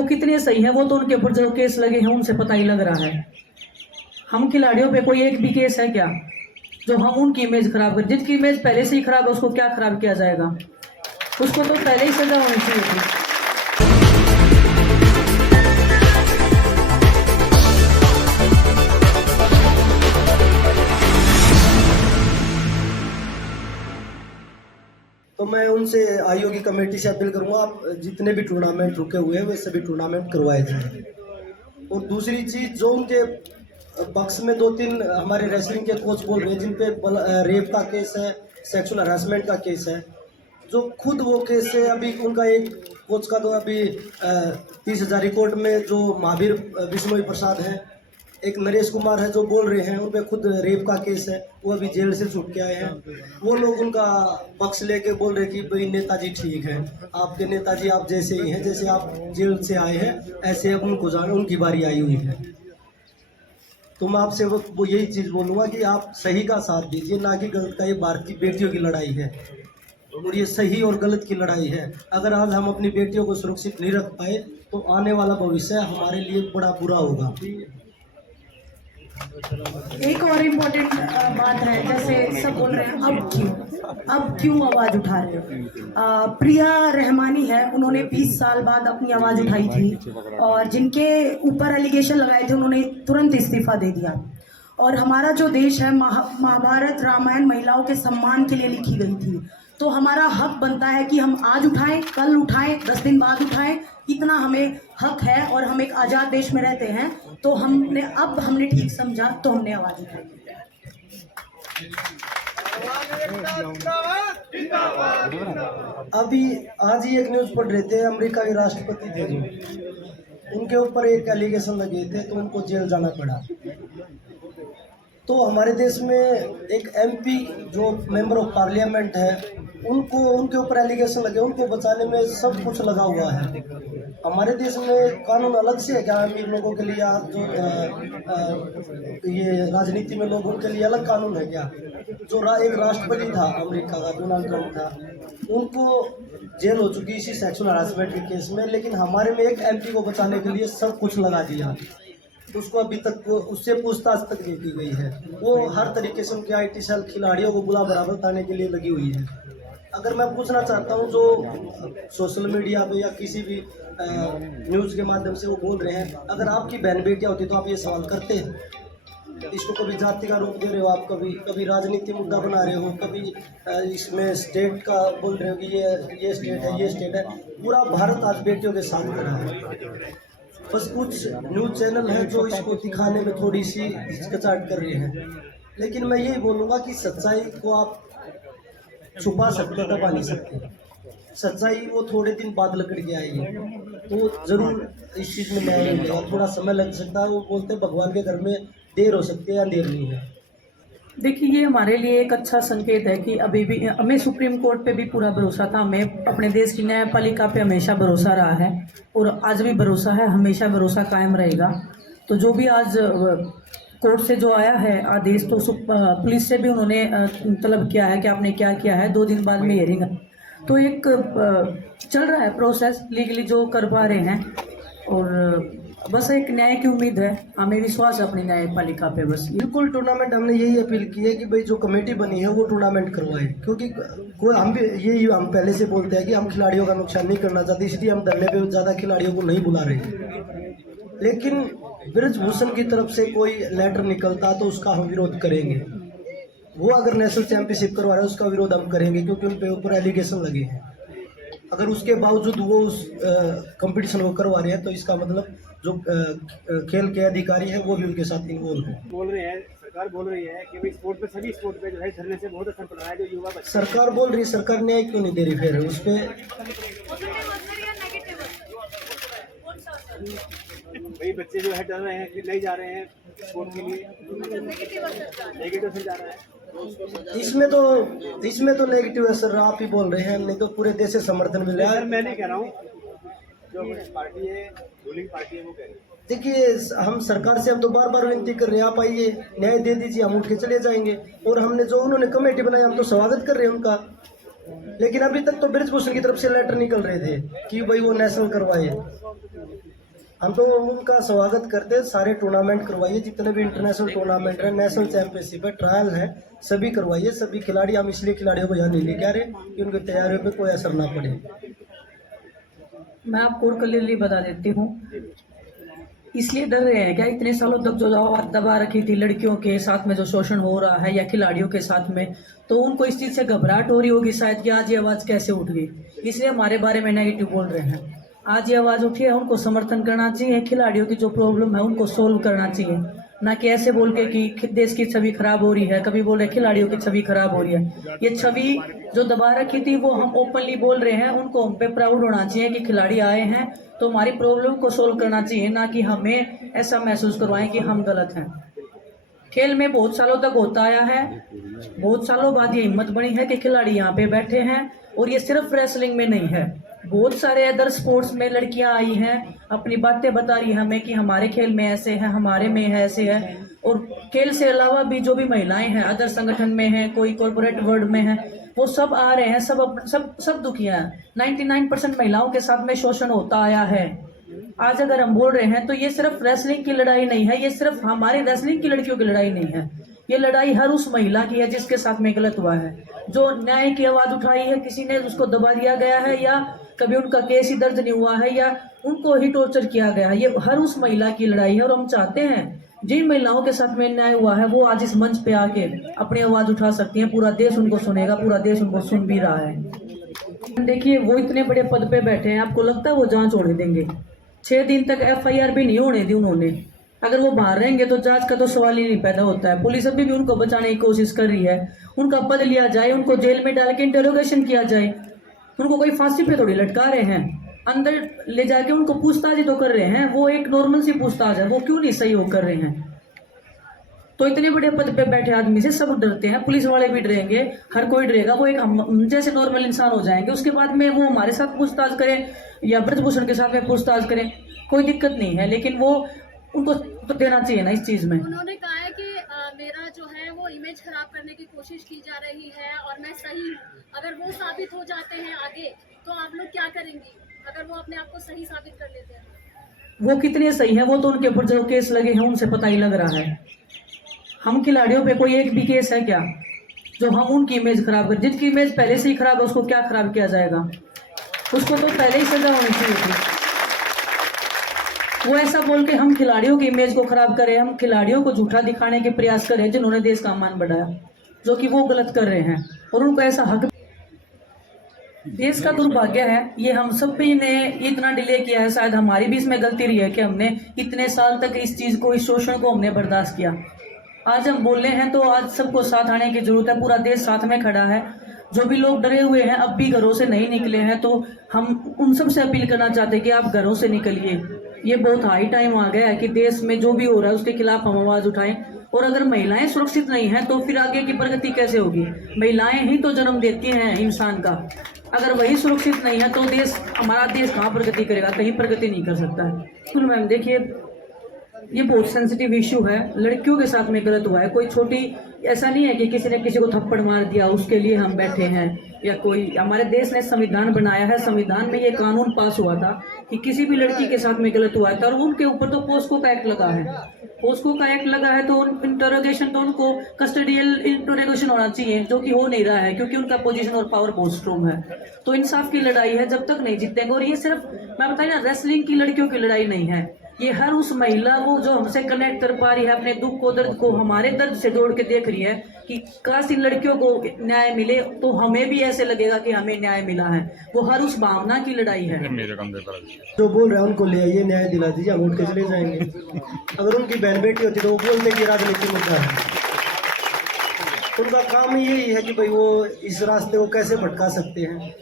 वो कितने सही है वो तो उनके ऊपर जो केस लगे हैं उनसे पता ही लग रहा है। हम खिलाड़ियों पे कोई एक भी केस है क्या जो हम उनकी इमेज खराब कर, जिसकी इमेज पहले से ही खराब है उसको क्या खराब किया जाएगा, उसको तो पहले ही सजा होनी चाहिए थी। तो मैं उनसे आयोग की कमेटी से अपील करूंगा, आप जितने भी टूर्नामेंट रुके हुए हैं वे सभी टूर्नामेंट करवाए जाएं। और दूसरी चीज़, जो उनके बक्स में 2-3 हमारे रेसलिंग के कोच बोल रहे हैं जिन पे रेप का केस है, सेक्सुअल हरासमेंट का केस है, जो खुद वो केस है। अभी उनका एक कोच का तो अभी 30,000 रिकॉर्ड में जो महावीर बिश्नोई प्रसाद हैं, एक नरेश कुमार है जो बोल रहे हैं, उन पे खुद रेप का केस है, वो अभी जेल से छूट के आए हैं। वो लोग उनका पक्ष लेके बोल रहे कि भाई नेताजी ठीक है, आपके नेताजी आप जैसे ही हैं, जैसे आप जेल से आए हैं ऐसे अब उनको जान उनकी बारी आई हुई है। तो मैं आपसे वो यही चीज़ बोलूँगा कि आप सही का साथ दीजिए, ना कि गलत का। ये भारत की बेटियों की लड़ाई है और ये सही और गलत की लड़ाई है। अगर आज हम अपनी बेटियों को सुरक्षित नहीं रख पाए तो आने वाला भविष्य हमारे लिए बड़ा बुरा होगा। एक और इम्पोर्टेंट बात है, जैसे सब बोल रहे हैं अब क्यों आवाज़ उठा रहे हो। प्रिया रहमानी है, उन्होंने 20 साल बाद अपनी आवाज़ उठाई थी और जिनके ऊपर एलिगेशन लगाए थे उन्होंने तुरंत इस्तीफा दे दिया। और हमारा जो देश है, महाभारत रामायण महिलाओं के सम्मान के लिए लिखी गई थी, तो हमारा हक बनता है कि हम आज उठाएं, कल उठाएं, 10 दिन बाद उठाएं, इतना हमें हक है। और हम एक आज़ाद देश में रहते हैं, तो हमने ठीक समझा तो हमने आवाज़ उठाई। अभी आज ही एक न्यूज़ पढ़ रहे थे, अमेरिका के राष्ट्रपति थे जो, उनके ऊपर एक एलिगेशन लगे थे तो उनको जेल जाना पड़ा। तो हमारे देश में एक एमपी जो मेंबर ऑफ पार्लियामेंट है, उनको उनके ऊपर एलिगेशन लगे, उनको बचाने में सब कुछ लगा हुआ है। हमारे देश में कानून अलग से है क्या अमीर लोगों के लिए, जो ये राजनीति में लोगों के लिए अलग कानून है क्या? जो एक राष्ट्रपति था अमेरिका का, डोनाल्ड ट्रंप था, उनको जेल हो चुकी इसी सेक्सुअल हरासमेंट के केस में, लेकिन हमारे में एक एमपी को बचाने के लिए सब कुछ लगा दिया। उसको अभी तक उससे पूछताछ तक नहीं की गई है। वो हर तरीके से उनके IT सेल खिलाड़ियों को बुला बराबर लाने के लिए लगी हुई है। अगर मैं पूछना चाहता हूँ, जो सोशल मीडिया पे या किसी भी न्यूज़ के माध्यम से वो बोल रहे हैं, अगर आपकी बहन बेटियाँ होती तो आप ये सवाल करते हैं? इसको कभी जाति का रूप दे रहे हो आप, कभी राजनीति मुद्दा बना रहे हो, कभी इसमें स्टेट का बोल रहे हो कि ये स्टेट है, ये स्टेट है। पूरा भारत आज बेटियों के साथ खड़ा है। बस कुछ न्यूज़ चैनल हैं जो इसको दिखाने में थोड़ी सी हिचकिचाहट कर रहे हैं, लेकिन मैं यही बोलूँगा कि सच्चाई को आप छुपा सकते, दबा नहीं सकते। सच्चाई वो थोड़े दिन बाद लकड़ के आएगी, तो ज़रूर इस चीज़ में न्याय मिलेगा। थोड़ा समय लग सकता है, वो बोलते हैं भगवान के घर में देर हो सकती है या देर नहीं है। देखिए, ये हमारे लिए एक अच्छा संकेत है कि अभी भी हमें सुप्रीम कोर्ट पे भी पूरा भरोसा था, हमें अपने देश की न्यायपालिका पे हमेशा भरोसा रहा है और आज भी भरोसा है, हमेशा भरोसा कायम रहेगा। तो जो भी आज कोर्ट से जो आया है आदेश, तो पुलिस से भी उन्होंने तलब किया है कि आपने क्या किया है, 2 दिन बाद में हियरिंग। तो एक चल रहा है प्रोसेस, लीगली जो कर पा रहे हैं, और बस एक न्याय की उम्मीद है, हमें विश्वास है अपनी न्यायपालिका पे। बस बिल्कुल टूर्नामेंट हमने यही अपील की है कि भाई जो कमेटी बनी है वो टूर्नामेंट करवाए, क्योंकि कोई हम भी यही हम पहले से बोलते हैं कि हम खिलाड़ियों का नुकसान नहीं करना चाहते, इसलिए हम धरने पे ज़्यादा खिलाड़ियों को नहीं बुला रहे। लेकिन ब्रजभूषण की तरफ से कोई लेटर निकलता तो उसका हम विरोध करेंगे। वो अगर नेशनल चैंपियनशिप करवा रहे हैं उसका विरोध हम करेंगे, क्योंकि उन पे ऊपर एलिगेशन लगे हैं। अगर उसके बावजूद वो उस कंपटीशन को करवा रहे हैं तो इसका मतलब जो खेल के अधिकारी हैं वो भी उनके साथ इन्वॉल्व हैं। बोल रहे हैं, सरकार बोल रही है कि भाई स्पोर्ट पे, सभी स्पोर्ट पे जो है धरने से बहुत असर पड़ रहा है, जो युवा बच्चे। सरकार बोल रही है, सरकार न्याय क्यों नहीं दे रही फिर उस पे? भाई बच्चे जो है डर रहे हैं कि नहीं जा रहे हैं स्पोर्ट के लिए, नेगेटिव असर जा रहा है। इसमें तो नेगेटिव असर आप ही बोल रहे हैं, नहीं तो पूरे देश से समर्थन मिल रहा है। मैं नहीं कह रहा हूँ, जो पार्टी है, रूलिंग पार्टी है, वो कह रही है। देखिए, हम सरकार से हम तो बार बार विनती कर रहे हैं, आप आइए न्याय दे दीजिए, हम उठ के चले जाएंगे। और हमने जो उन्होंने कमेटी बनाई, हम तो स्वागत कर रहे हैं उनका। लेकिन अभी तक तो ब्रिजभूषण की तरफ से लेटर निकल रहे थे कि भाई वो नेशनल करवाए। हम तो उनका स्वागत करते हैं, सारे टूर्नामेंट करवाइए, जितने भी इंटरनेशनल टूर्नामेंट है, नेशनल चैंपियनशिप है, ट्रायल है, सभी करवाइए, सभी खिलाड़ी। हम इसलिए खिलाड़ियों को यहाँ नहीं लेके आ रहे कि उनकी तैयारियों पे कोई असर ना पड़े। मैं आपको क्लियरली बता देती हूँ, इसलिए डर रहे हैं क्या इतने सालों तक जो दबा रखी थी लड़कियों के साथ में जो शोषण हो रहा है या खिलाड़ियों के साथ में, तो उनको इस चीज़ से घबराहट हो रही होगी शायद कि आज ये आवाज़ कैसे उठ गई, इसलिए हमारे बारे में नेगेटिव बोल रहे हैं। आज ये आवाज़ उठी है, उनको समर्थन करना चाहिए, खिलाड़ियों की जो प्रॉब्लम है उनको सोल्व करना चाहिए, ना कि ऐसे बोल के कि देश की छवि खराब हो रही है, कभी बोल रहे खिलाड़ियों की छवि खराब हो रही है। ये छवि जो दबा रखी थी वो हम ओपनली बोल रहे हैं, उनको हम पे प्राउड होना चाहिए कि खिलाड़ी आए हैं तो हमारी प्रॉब्लम को सोल्व करना चाहिए, ना कि हमें ऐसा महसूस करवाएं कि हम गलत हैं। खेल में बहुत सालों तक होता आया है, बहुत सालों बाद ये हिम्मत बनी है कि खिलाड़ी यहाँ पे बैठे हैं, और ये सिर्फ रेसलिंग में नहीं है, बहुत सारे अदर स्पोर्ट्स में लड़कियां आई हैं, अपनी बातें बता रही है हमें कि हमारे खेल में ऐसे है, हमारे में है ऐसे है। और खेल से अलावा भी जो भी महिलाएं हैं अदर संगठन में हैं, कोई कॉर्पोरेट वर्ल्ड में है, वो सब आ रहे हैं, सब दुखियां हैं। 99% महिलाओं के साथ में शोषण होता आया है। आज अगर हम बोल रहे हैं तो ये सिर्फ रेसलिंग की लड़ाई नहीं है, ये सिर्फ हमारी रेसलिंग की लड़कियों की लड़ाई नहीं है, ये लड़ाई हर उस महिला की है जिसके साथ में गलत हुआ है, जो न्याय की आवाज उठाई है, किसी ने उसको दबा दिया गया है, या कभी उनका केस ही दर्ज नहीं हुआ है, या उनको ही टॉर्चर किया गया है। ये हर उस महिला की लड़ाई है, और हम चाहते हैं जिन महिलाओं के साथ में अन्याय हुआ है वो आज इस मंच पे आके अपनी आवाज उठा सकती हैं, पूरा देश उनको सुनेगा, पूरा देश उनको सुन भी रहा है। देखिए वो इतने बड़े पद पे बैठे हैं, आपको लगता है वो जांच होने देंगे? 6 दिन तक FIR भी नहीं होने दी उन्होंने। अगर वो बाहर रहेंगे तो जांच का तो सवाल ही नहीं पैदा होता है। पुलिस अभी भी उनको बचाने की कोशिश कर रही है, उनका पद लिया जाए, उनको जेल में डाल के इंटरोगेशन किया जाए, उनको कोई फांसी पे थोड़ी लटका रहे हैं, अंदर ले जाके उनको पूछताछ ही तो कर रहे हैं। वो एक नॉर्मल सी पूछताछ है, वो क्यों नहीं सही हो कर रहे हैं? तो इतने बड़े पद पे बैठे आदमी से सब डरते हैं, पुलिस वाले भी डरेंगे, हर कोई डरेगा, वो एक हम जैसे नॉर्मल इंसान हो जाएंगे। उसके बाद में वो हमारे साथ पूछताछ करें या ब्रजभूषण के साथ में पूछताछ करें, कोई दिक्कत नहीं है, लेकिन वो उनको तो देना चाहिए ना इस चीज में। उन्होंने कहा है कि मेरा जो है वो इमेज खराब करने की कोशिश की जा रही है और मैं सही हूँ। अगर वो साबित हो जाते हैं आगे तो आप लोग क्या करेंगी? अगर वो अपने आप को सही साबित कर लेते हैं, वो कितने सही है वो तो उनके ऊपर जो केस लगे हैं उनसे पता ही लग रहा है। हम खिलाड़ियों पे कोई एक भी केस है क्या जो हम उनकी इमेज खराब कर? जिसकी इमेज पहले से ही खराब है उसको क्या खराब किया जाएगा? उसको तो पहले ही सजा होनी चाहिए थी। वो ऐसा बोल के हम खिलाड़ियों की इमेज को खराब करें, हम खिलाड़ियों को झूठा दिखाने के प्रयास करें जिन्होंने देश का मान बढ़ाया, जो कि वो गलत कर रहे हैं, और उनको ऐसा हक। देश का दुर्भाग्य है ये, हम सब भी ने इतना डिले किया है, शायद हमारी भी इसमें गलती रही है कि हमने इतने साल तक इस चीज को, इस शोषण को हमने बर्दाश्त किया। आज हम बोल रहे हैं तो आज सबको साथ आने की जरूरत है, पूरा देश साथ में खड़ा है। जो भी लोग डरे हुए हैं अब भी घरों से नहीं निकले हैं, तो हम उन सब से अपील करना चाहते हैं कि आप घरों से निकलिए। ये बहुत हाई टाइम आ गया है कि देश में जो भी हो रहा है उसके खिलाफ हम आवाज उठाएं। और अगर महिलाएं सुरक्षित नहीं हैं तो फिर आगे की प्रगति कैसे होगी? महिलाएं ही तो जन्म देती हैं इंसान का, अगर वही सुरक्षित नहीं है तो देश, हमारा देश कहाँ प्रगति करेगा? कहीं प्रगति नहीं कर सकता है। बिल्कुल मैम, देखिए ये बहुत सेंसिटिव इश्यू है, लड़कियों के साथ में गलत हुआ है, कोई छोटी, ऐसा नहीं है कि किसी ने किसी को थप्पड़ मार दिया उसके लिए हम बैठे हैं, या कोई, हमारे देश ने संविधान बनाया है, संविधान में ये कानून पास हुआ था कि किसी भी लड़की के साथ में गलत हुआ है और उनके ऊपर तो पोस्को का एक्ट लगा है। पोस्को का एक्ट लगा है तो इंटरोगेशन, तो उनको कस्टडियल इंटरोगेशन होना चाहिए, जो कि हो नहीं रहा है क्योंकि उनका पोजीशन और पावर बहुत स्ट्रॉन्ग है। तो इंसाफ की लड़ाई है, जब तक नहीं जीतेंगे। और ये सिर्फ मैं बताया ना, रेसलिंग की लड़कियों की लड़ाई नहीं है, ये हर उस महिला वो जो हमसे कनेक्ट कर पा रही है, अपने दुख को, दर्द को हमारे दर्द से जोड़ के देख रही है कि काश इन लड़कियों को न्याय मिले तो हमें भी ऐसे लगेगा कि हमें न्याय मिला है। वो हर उस भावना की लड़ाई है। जो बोल रहे हैं उनको ले आइए, न्याय दिला दीजिए, हम उठ के चले जाएंगे। अगर उनकी बहन बेटी होती तो वो बोलते कि राजनीति मुद्दा है। उनका काम यही है कि भाई वो इस रास्ते को कैसे भटका सकते हैं,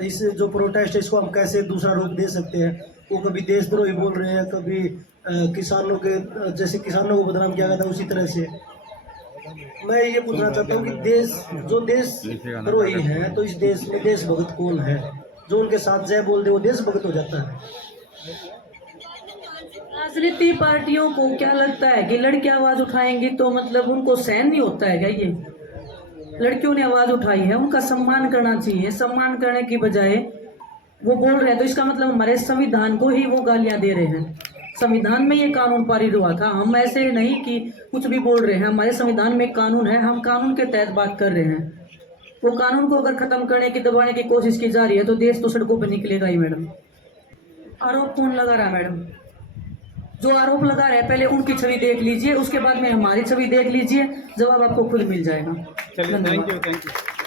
इस जो प्रोटेस्ट है इसको हम कैसे दूसरा रूप दे सकते हैं। वो कभी देशद्रोही बोल रहे हैं, कभी किसानों के, जैसे किसानों को बदनाम किया गया था उसी तरह से। मैं ये पूछना चाहता हूँ कि जो देशद्रोही है तो इस देश में देशभक्त कौन है? जो उनके साथ जय बोल दे वो देशभक्त हो जाता है। राजनीतिक पार्टियों को क्या लगता है कि लड़कियां आवाज उठाएंगी तो मतलब उनको सहन नहीं होता है क्या? ये लड़कियों ने आवाज उठाई है, उनका सम्मान करना चाहिए। सम्मान करने की बजाय वो बोल रहे हैं, तो इसका मतलब हमारे संविधान को ही वो गालियां दे रहे हैं। संविधान में ये कानून पारित हुआ था, हम ऐसे नहीं कि कुछ भी बोल रहे हैं। हमारे संविधान में एक कानून है, हम कानून के तहत बात कर रहे हैं। वो कानून को अगर खत्म करने की, दबाने की कोशिश की जा रही है तो देश तो सड़कों पर निकलेगा ही मैडम। आरोप कौन लगा रहा है मैडम? जो आरोप लगा रहे हैं पहले उनकी छवि देख लीजिए, उसके बाद में हमारी छवि देख लीजिए, जवाब आपको खुद मिल जाएगा। चलिए, धन्यवाद। Thank you.